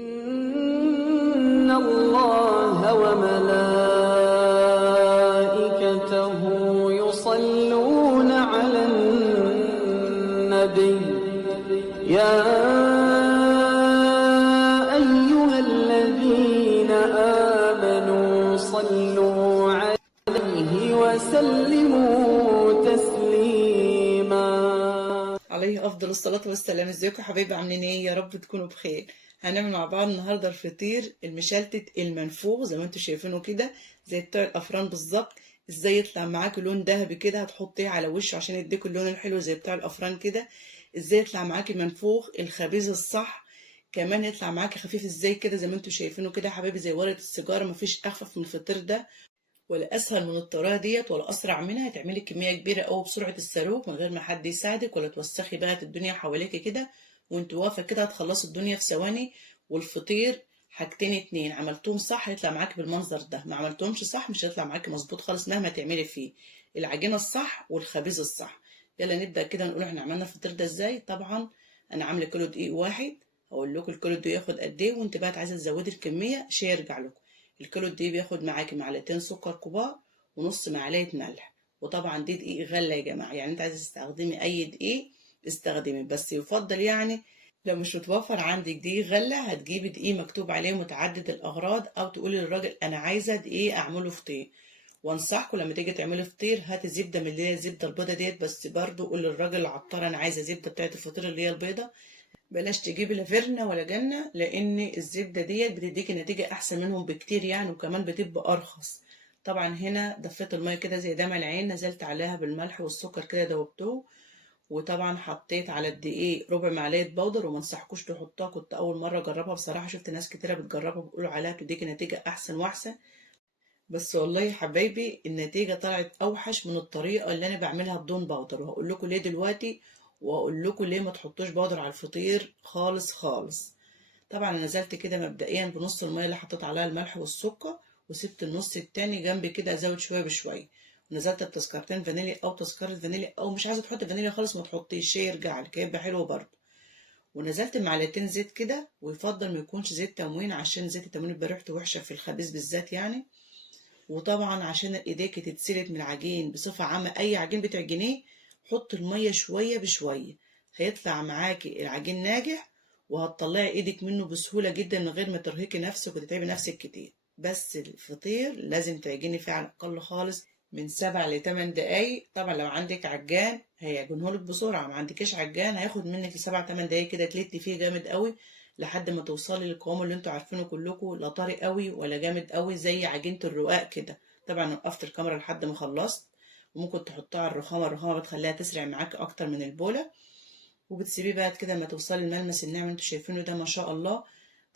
إن الله وملائكته يصلون على النبي يا أيها الذين آمنوا صلوا عليه وسلموا تسليما. عليه أفضل الصلاة والسلام. ازيكم يا حبايبي، عاملين ايه؟ يا رب تكونوا بخير. هنعمل مع بعض النهارده الفطير المشلتت المنفوخ زي ما انتم شايفينه كده، زي بتاع الافران بالظبط. ازاي يطلع معاكي لون ذهبي كده، هتحطيه على وشه عشان يديكوا اللون الحلو زي بتاع الافران كده. ازاي يطلع معاكي منفوخ الخبيز الصح، كمان يطلع معاكي خفيف ازاي كده زي ما انتم شايفينه كده يا حبايبي، زي ورقة السيجارة. مفيش اخفف من الفطير ده ولا اسهل من الطريقه ديت ولا اسرع منها. هتعملي كميه كبيره قوي بسرعه الصاروخ من غير ما حد يساعدك ولا توسخي بقى الدنيا حواليكي كده، وانت واقفه كده هتخلصي الدنيا في ثواني. والفطير حاجتين اتنين، عملتهم صح هيطلع معاكي بالمنظر ده، ما عملتهمش صح مش هيطلع معاكي مظبوط خالص مهما تعملي فيه. العجينه الصح والخبيز الصح. يلا نبدا كده نقول احنا عملنا الفطير ده ازاي. طبعا انا عامله كيلو دقيق واحد، هقول لكم الكيلو دقيق ياخد قد ايه، وانت بقى عايزه تزودي الكميه شيء يرجع لكم. الكيلو الدقيق بياخد معاكي معلقتين سكر كبار ونص معلقه ملح. وطبعا دي دقيق غله يا جماعه، يعني انت عايزه تستخدمي اي دقيق استخدمي، بس يفضل يعني لو مش متوفر عندك دقيق غله هتجيبي دقيق مكتوب عليه متعدد الاغراض، او تقولي للراجل انا عايزه دقيق اعمله فطير. وانصحكم لما تيجي تعملي فطير هاتي زبده من اللي هي الزبده البيضه ديت، بس برضو قولي للراجل العطار انا عايزه زبده بتاعت الفطير اللي هي البيضه. بلاش تجيبي لا فيرنا ولا جنة، لان الزبدة ديت بتديكي نتيجة احسن منهم بكتير يعني، وكمان بتبقى ارخص. طبعا هنا دفيت المية كده زي دمع العين، نزلت عليها بالملح والسكر كده دوبتوه. وطبعا حطيت على الدقيق ربع معلقة بودر، وما انصحكوش تحطها، كنت اول مرة اجربها بصراحة، شفت ناس كتيرة بتجربها بيقولوا عليها بتديكي نتيجة احسن واحسن. بس والله يا حبايبي النتيجة طلعت أوحش من الطريقة اللي أنا بعملها بدون بودر، وهقول لكم ليه دلوقتي، وهقول لكم ليه ما تحطوش بودر على الفطير خالص خالص. طبعا أنا نزلت كده مبدئيا بنص المية اللي حطيت عليها الملح والسكر، وسبت النص التاني جنبي كده أزود شوية بشوية. ونزلت بتذكرتين فانيليا أو تذكرة فانيليا، أو مش عايزة تحطي فانيليا خالص ما تحطيش، شيء يرجع لك هيبقى حلو برضه. ونزلت معلقتين زيت كده، ويفضل ما يكونش زيت تموين عشان زيت التموين بيبقى ريحته وحشة في الخبيز بالذات يعني. وطبعا عشان ايديك تتسلت من العجين بصفة عامة، اي عجين بتعجنيه حط المية شوية بشوية، هيطلع معاكي العجين ناجح، وهتطلعي ايدك منه بسهولة جدا من غير ما ترهقي نفسك وتتعبي نفسك كتير. بس الفطير لازم تعجني فيه على الاقل خالص من 7 ل8 دقايق. طبعا لو عندك عجان هيعجنهولك بسرعة، ما عندكش عجان هياخد منك ل7 8 دقايق كده، تلتي فيه جامد قوي لحد ما توصلي للقوام اللي انتوا عارفينه كلكم، لا طري قوي ولا جامد قوي زي عجينة الرقاق كده. طبعا وقفت الكاميرا لحد ما خلصت. وممكن تحطها على الرخامة بتخليها تسرع معاك اكتر من البولة. وبتسيبيه بقى كده ما توصلي الملمس الناعم اللي انتوا شايفينه ده ما شاء الله.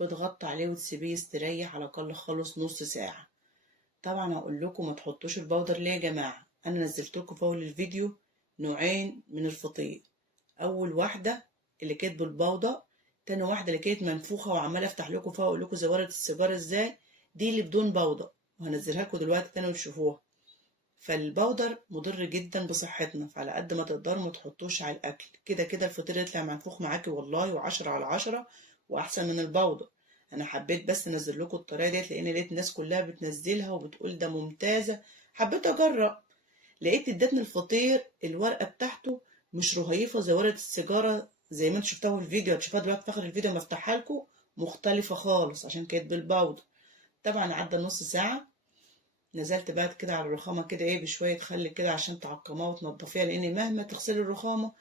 بتغطي عليه وتسيبيه يستريح على الاقل خالص نص ساعة. طبعا هقول لكم ما تحطوش البودر ليه يا جماعة. انا نزلت لكم في اول الفيديو نوعين من الفطير، اول واحدة اللي كانت بالبودر، تاني واحدة اللي كانت منفوخة وعمالة افتح لكم فيها واقول لكم زوارة السيجارة ازاي، دي اللي بدون بودر، وهنزلها لكم دلوقتي تاني وتشوفوها. فالبودر مضر جدا بصحتنا، فعلى قد ما تقدروا ما تحطوش على الاكل. كده كده الفطير يطلع منفوخ معاكي والله و10 على 10 واحسن من البودر. انا حبيت بس انزل لكم الطريقه ديت لان لقيت الناس كلها بتنزلها وبتقول ده ممتازه، حبيت اجرب. لقيت ادتني الفطير الورقه بتاعته مش رهيفه زي ورقه السيجاره زي ما انتوا شفتوها في الفيديو، هتشوفوها دلوقتي في اخر الفيديو ما افتحها لكم، مختلفه خالص عشان كانت بالبودر. طبعا عدى نص ساعه، نزلت بقى كده على الرخامة كده ايه بشوية خل كده عشان تعقميها وتنضفيها، لان مهما تغسلي الرخامة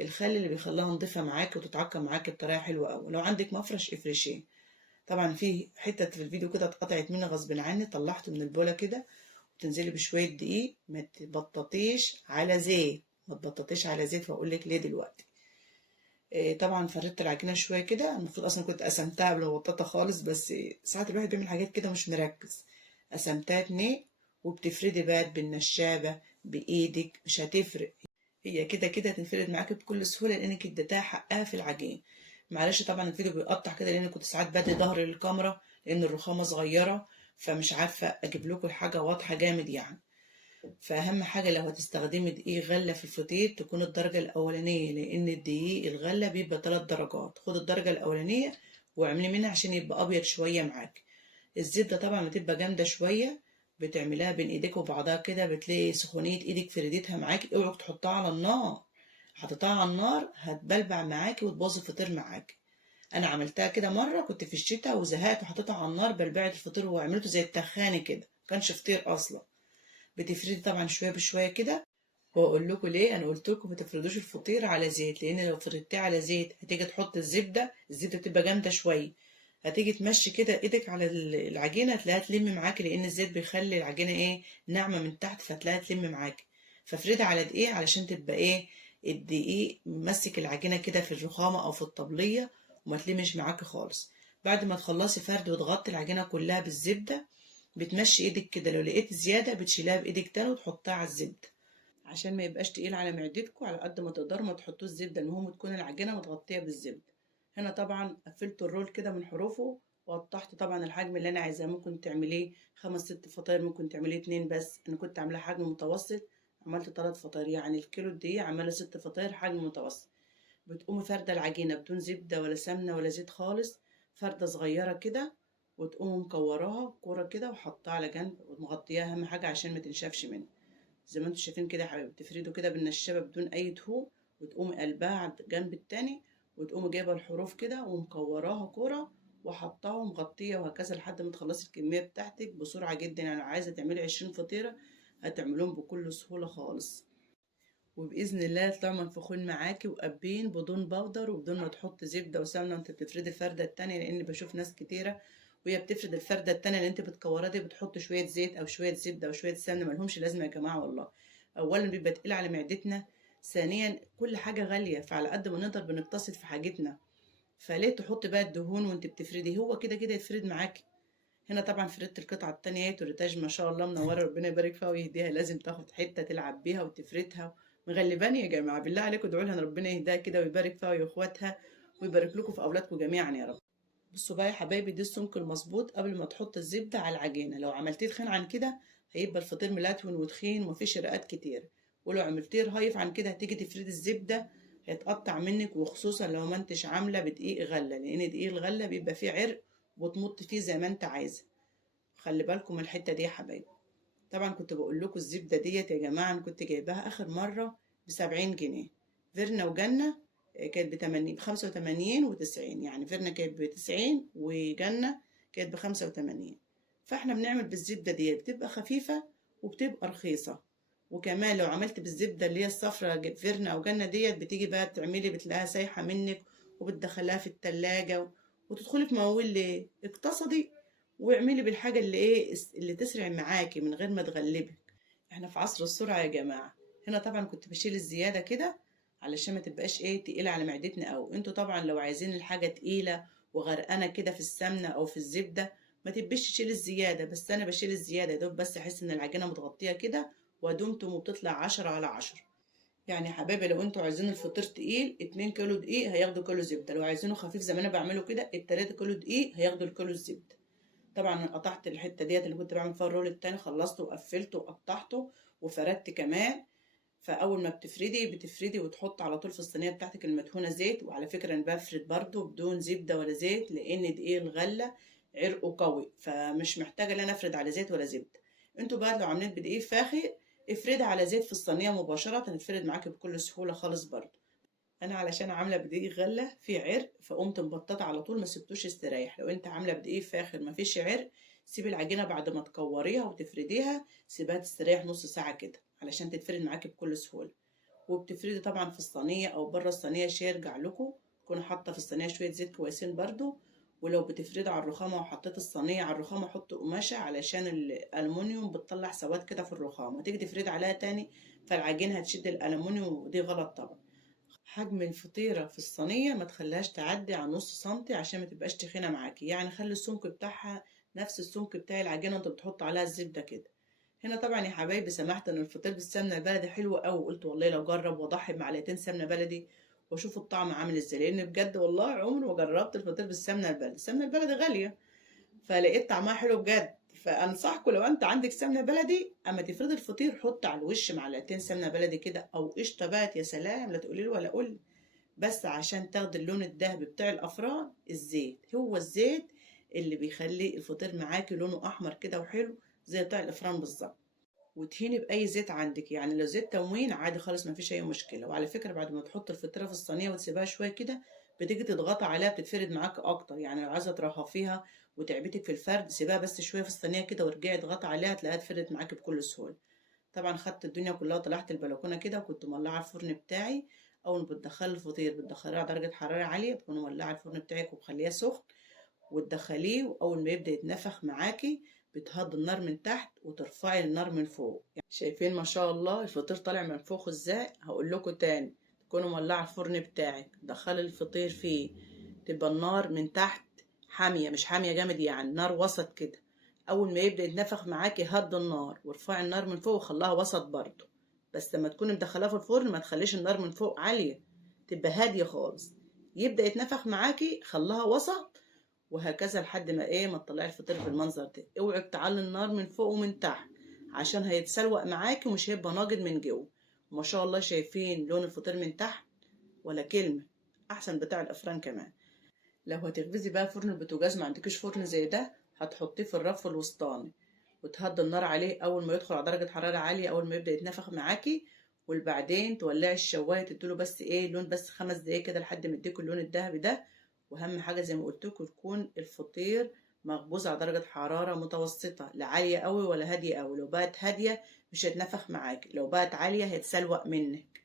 الخل اللي بيخليها نضيفة معاكي وتتعقم معاكي بطريقة حلوة اوي. لو عندك مفرش افرشيه. طبعا في حتة في الفيديو كده اتقطعت مني غصب عني، طلعته من البولة كده. وتنزلي بشوية دقيق، ما تبططيش على زيت، ما تبططيش على زيت، واقول لك ليه دلوقتي. طبعا فردت العجينة شوية كده، المفروض اصلا كنت قسمتها قبل ما ابططها خالص، بس ساعات الواحد بيعمل حاجات كده مش مركز. قسمتها اتنين، وبتفردي بقى بالنشابة بإيدك مش هتفرق، هي كده كده هتنفرد معاكي بكل سهولة لأنك اديتها حقها في العجين. معلش طبعا الفيديو بيقطع كده لأن كنت ساعات بدي ظهر للكاميرا لأن الرخامة صغيرة، فمش عارفة أجيب لكم الحاجة واضحة جامد يعني. فأهم حاجة لو هتستخدمي دقيق غلة في الفطير تكون الدرجة الأولانية، لأن الدقيق الغلة بيبقى 3 درجات، خد الدرجة الأولانية واعملي منها عشان يبقى ابيض شويه معاك. الزبده طبعا بتبقى جامده شويه، بتعمليها بين ايديك وبعضها كده، بتلاقي سخونيه ايدك في ريدتها معاكي. اوعك تحطها على النار، حطيتها على النار هتبلبع معاكي وتبوظ الفطير معاكي. انا عملتها كده مره، كنت في الشتاء وزهقت وحطيتها على النار، بلبعت الفطير وعملته زي التخانه كده، مكانش فطير اصلا. بتفردي طبعا شويه بشويه كده. واقول لكم ليه، انا قلت لكم ما تفردوش الفطير على زيت، لان لو فردتيه على زيت هتيجي تحط الزبده بتبقى جامده شويه، هتيجي تمشي كده ايدك على العجينه تلاقيها تلم معاكي، لان الزيت بيخلي العجينه ايه، ناعمه من تحت، فتلاقيها تلم معاكي. فافردي على دقيق علشان تبقى ايه، الدقيق ممسك العجينه كده في الرخامه او في الطبليه، وما تلمش معاكي خالص. بعد ما تخلصي فرد وتغطي العجينه كلها بالزبده، بتمشي ايدك كده، لو لقيت زياده بتشيلها بايدك تاني وتحطها على الزبده، عشان ما يبقاش تقيل على معدتكم. على قد ما تقدروا ما تحطوش زبده، المهم تكون العجينه متغطيه بالزبده. هنا طبعا قفلت الرول كده من حروفه، وقطعت طبعا الحجم اللي انا عايزاه. ممكن تعمليه 5 6 فطاير، ممكن تعمليه 2 بس، انا كنت عاملاه حجم متوسط، عملت 3 فطاير، يعني الكيلو الدقيق عماله 6 فطاير حجم متوسط. بتقومي فردة العجينة بدون زبدة ولا سمنة ولا زيت خالص، فردة صغيرة كده، وتقومي مكوراها كورة كده وحطها على جنب ومغطياها، أهم حاجة عشان ما تنشفش منك. زي ما انتوا شايفين كده يا حبايبي، تفردوا كده بالنشابة بدون أي دهون، وتقومي قلبها على الجنب التاني، وتقومي جايبة الحروف كده ومكوراها كورة وحطاها ومغطية، وهكذا لحد ما تخلصي الكمية بتاعتك بسرعة جدا. يعني لو عايزة تعملي 20 فطيرة هتعملوهم بكل سهولة خالص، وبإذن الله يطلعوا منفوخين معاكي وقابين بدون بودر وبدون ما تحط زبدة وسمنة وانت بتفردي الفردة التانية. لأن بشوف ناس كتيرة وهي بتفرد الفردة التانية اللي انت بتكورها دي بتحط شوية زيت أو شوية زبدة أو شوية سمنة، ملهمش لازمة يا جماعة والله. أولا بيبقى تقيل على معدتنا، ثانيا كل حاجة غالية، فعلى قد ما نقدر بنقتصد في حاجتنا، فليه تحط بقى الدهون وانت بتفردي؟ هو كده كده يتفرد معاكي. هنا طبعا فردت القطعة التانية، توريتاج ما شاء الله منورة، ربنا يبارك فيها ويهديها، لازم تاخد حتة تلعب بيها وتفردها. مغلباني يا جماعة، بالله عليكم ادعوا لها ان ربنا يهديها كده ويبارك فيها واخواتها، ويبارك لكم في اولادكم جميعا يا رب. بصوا بقى يا حبايبي، دي السمك المظبوط قبل ما تحط الزبدة على العجينة. لو عملتيه تخين عن كده هيبقى الفطير ملتون وتخين ومفيش رقات كتير، ولو عملتيه رهيف عن كده هتيجي تفردي الزبدة هيتقطع منك، وخصوصا لو ما انتش عاملة بدقيق غلة، لان دقيق الغلة بيبقى فيه عرق وتمط فيه زي ما انت عايزة. خلي بالكم من الحتة دي يا حبايبي. طبعا كنت بقول لكم الزبدة ديت يا جماعة، أنا كنت جايباها آخر مرة ب70 جنيه. فيرنا وجنة كانت ب85 و90، يعني فيرنا كانت ب90 وجنة كانت ب85. فاحنا بنعمل بالزبدة ديت، بتبقى خفيفة وبتبقى رخيصة. وكمان لو عملت بالزبدة اللي هي الصفرة فيرنا أو جنة ديت، بتيجي بقى تعملي بتلاقيها سايحة منك وبتدخلها في التلاجة وتدخلي في مواويل اقتصدي، واعملي بالحاجة اللي ايه اللي تسرع معاكي من غير ما تغلبك. احنا في عصر السرعة يا جماعة. هنا طبعا كنت بشيل الزيادة كده علشان ما تبقاش ايه تقيلة على معدتنا. او انتوا طبعا لو عايزين الحاجة تقيلة وغرقانة كده في السمنة او في الزبدة ما تبقيش تشيل الزيادة، بس انا بشيل الزيادة يا دوب بس احس ان العجينة متغطية كده، ودمتم وبتطلع 10 على 10. يعني يا حبايبي لو انتوا عايزين الفطير تقيل 2 كيلو دقيق هياخدوا كيلو زبدة، لو عايزينه خفيف زي ما انا بعمله كده 3 كيلو دقيق هياخدوا الكيلو الزبدة. طبعا انا قطعت الحته ديت اللي كنت بعمل فيها الرول التاني، خلصته وقفلته وقطعته وفردت كمان. فاول ما بتفردي وتحط على طول في الصينيه بتاعتك المدهونه زيت. وعلى فكره انا بفرد برده بدون زبده ولا زيت، لان دقيق الغله عرقه قوي، فمش محتاجه ان انا افرد على زيت ولا زبده. انتوا بقى لو عاملين بدقيق فاخر افردها على زيت في الصينيه مباشره، تفرد معاكي بكل سهوله خالص برده. انا علشان عامله بدقيق غله في عرق فقمت مبططه على طول، ما سبتوش استريح. لو انت عامله بدقيق فاخر ما فيش عرق، سيبي العجينه بعد ما تكوريها وتفرديها سيبها تستريح نص ساعه كده علشان تتفرد معاكي بكل سهوله. وبتفردي طبعا في الصينيه او بره الصينيه شيء يرجع لكم، تكوني حاطه في الصينيه شويه زيت كويسين برده. ولو بتفردي على الرخامه وحطيت الصينيه على الرخامه حط قماشه، علشان الالومنيوم بتطلع سواد كده في الرخامه، تيجي تفردي عليها تاني فالعجينه هتشد الالومنيوم، ودي غلط طبعا. حجم الفطيرة في الصينية ما تخليهاش تعدي عن نص سنتي عشان ما تبقاش تخينة معاكي، يعني خلي السمك بتاعها نفس السمك بتاع العجينة وانت بتحط عليها الزبدة كده. هنا طبعا يا حبايبي سمحت ان الفطير بالسمنة البلدي حلو قوي، قلت والله لو جرب واضحي بمعلقتين سمنة بلدي واشوف الطعم عامل ازاي، لان بجد والله عمري ما جربت الفطير بالسمنة البلدي. السمنة البلدي غالية، فلقيت طعمها حلو بجد. فانصحكم لو انت عندك سمنه بلدي اما تفرد الفطير حط على الوش معلقتين سمنه بلدي كده او قشطه بقى، يا سلام لا تقولي لي ولا قولي. بس عشان تاخد اللون الذهبي بتاع الافران الزيت، هو الزيت اللي بيخلي الفطير معاكي لونه احمر كده وحلو زي بتاع الافران بالظبط. وتهيني باي زيت عندك، يعني لو زيت تموين عادي خالص مفيش اي مشكله. وعلى فكره بعد ما تحط الفطيره في الصينيه وتسيبها شويه كده بتيجي تضغطي عليها بتتفرد معاك اكتر. يعني لو عايزه ترهفيها وتعبتك في الفرد سيبها بس شويه في الصينيه كده وارجعي اضغطي عليها تلاقيها اتفردت معاك بكل سهوله. طبعا خدت الدنيا كلها وطلعت البلكونه كده وكنت مولعه الفرن بتاعي. اول ما بتدخلي الفطير بتدخليه على درجه حراره عاليه، تكوني مولعه الفرن بتاعك ومخليه سخن وتدخليه، واول ما يبدا يتنفخ معاكي بتهدي النار من تحت وترفعي النار من فوق. يعني شايفين ما شاء الله الفطير طالع منفوخ ازاي؟ هقول لكم تاني. تكونوا مولعه الفرن بتاعك دخلي الفطير فيه، تبقى النار من تحت حاميه، مش حاميه جامد، يعني نار وسط كده. اول ما يبدا يتنفخ معاكي هدي النار وارفعي النار من فوق وخليها وسط برضه. بس لما تكوني مدخلاه في الفرن ما تخليش النار من فوق عاليه، تبقى هاديه خالص. يبدا يتنفخ معاكي خليها وسط، وهكذا لحد ما ما تطلعي الفطير بالمنظر ده. اوعي تعلي النار من فوق ومن تحت عشان هيتسلوق معاكي ومش هيبقى ناضج من جوه. ما شاء الله شايفين لون الفطير من تحت ولا كلمة، احسن بتاع الافران كمان. لو هتخبزي بقى فرن البوتاجاز ما عندكش فرن زي ده، هتحطيه في الرف الوسطاني وتهدي النار عليه اول ما يدخل على درجة حرارة عالية، اول ما يبدأ يتنفخ معاكي. وبعدين تولعي الشواية تديله بس لون بس 5 دقايق كده لحد ما يديكوا اللون الذهبي ده. واهم حاجة زي ما قلت لكم يكون الفطير مخبوز على درجة حرارة متوسطة، لا عالية قوي ولا هادية قوي. لو بقت هادية مش هيتنفخ معاكي، لو بقت عالية هيتسلوق منك.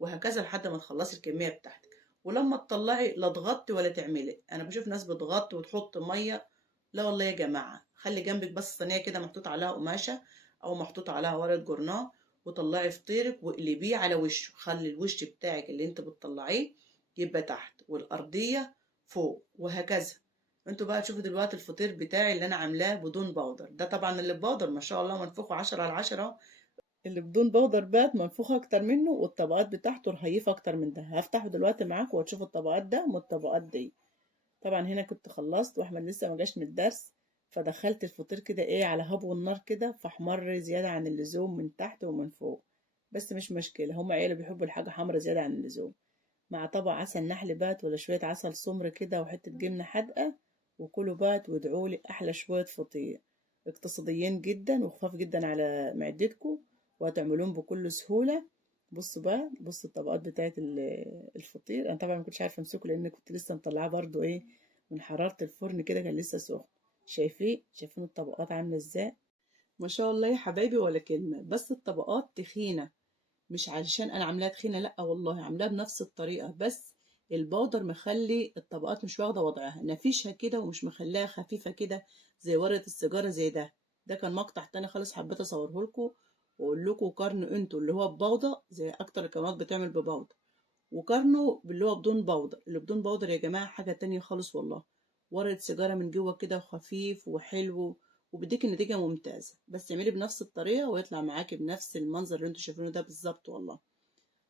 وهكذا لحد ما تخلصي الكمية بتاعتك. ولما تطلعي لا تغطي ولا تعملي، انا بشوف ناس بتغطي وتحط ميه. لا والله يا جماعه، خلي جنبك بس صينيه كده محطوط عليها قماشه او محطوط عليها ورقه جورنال، وطلعي فطيرك واقلبيه على وشه. خلي الوش بتاعك اللي انت بتطلعيه يبقى تحت والارضيه فوق، وهكذا. انتوا بقى تشوفوا دلوقتي الفطير بتاعي اللي انا عاملاه بدون بودر. ده طبعا اللي ببودر ما شاء الله منفوخه 10/10. اللي بدون بودر بات منفوخ اكتر منه والطبقات بتاعته رهيفة اكتر من ده. هفتحه دلوقتي معاكم وهتشوفوا الطبقات ده من الطبقات دي. طبعا هنا كنت خلصت واحمد لسه ما جاش من الدرس، فدخلت الفطير كده على هبو النار كده، فاحمر زيادة عن اللزوم من تحت ومن فوق. بس مش مشكلة، هم عيالي بيحبوا الحاجة حمرا زيادة عن اللزوم. مع طبق عسل نحل بات ولا شوية عسل سمر كده وحتة جبنة حادقة، وكلوا بات وادعولي أحلى شوية فطير اقتصاديين جدا وخفاف جدا على معدتكم وهتعملوهم بكل سهولة. بصوا بقى، بصوا الطبقات بتاعت الفطير. أنا طبعا ما كنتش عارفة أمسكه لأن كنت لسه مطلعاه برضو من حرارة الفرن كده، كان لسه سخن. شايفين الطبقات عاملة ازاي؟ ما شاء الله يا حبايبي ولا كلمة. بس الطبقات تخينة، مش علشان انا عاملاها تخينه، لا والله عاملاها بنفس الطريقه، بس البودر مخلي الطبقات مش واخده وضعها، نفيشها كده ومش مخليها خفيفه كده زي ورقه السيجاره زي ده. ده كان مقطع تاني خالص حبيت اصوره لكم واقول لكم قارنوا انتوا اللي هو ببودر زي اكتر القنوات بتعمل ببودر، وقارنوا باللي هو بدون بودر. اللي بدون بودر يا جماعه حاجه تانية خالص والله. ورقه سيجاره من جوه كده وخفيف وحلو وبيديك النتيجة ممتازة. بس اعملي بنفس الطريقة ويطلع معاكي بنفس المنظر اللي انتوا شايفينه ده بالظبط والله.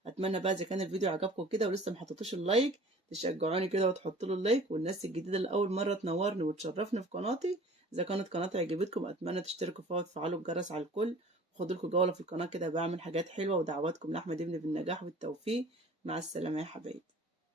اتمنى بقى اذا كان الفيديو عجبكم كده ولسه ما حطيتوش اللايك تشجعوني كده وتحطوا له اللايك. والناس الجديدة اللي اول مرة تنورني وتشرفني في قناتي، اذا كانت قناتي عجبتكم اتمنى تشتركوا فيها وتفعلوا الجرس على الكل، وخدوا لكم جولة في القناة كده بعمل حاجات حلوة. ودعواتكم لاحمد ابني بالنجاح والتوفيق. مع السلامة يا حبايبي.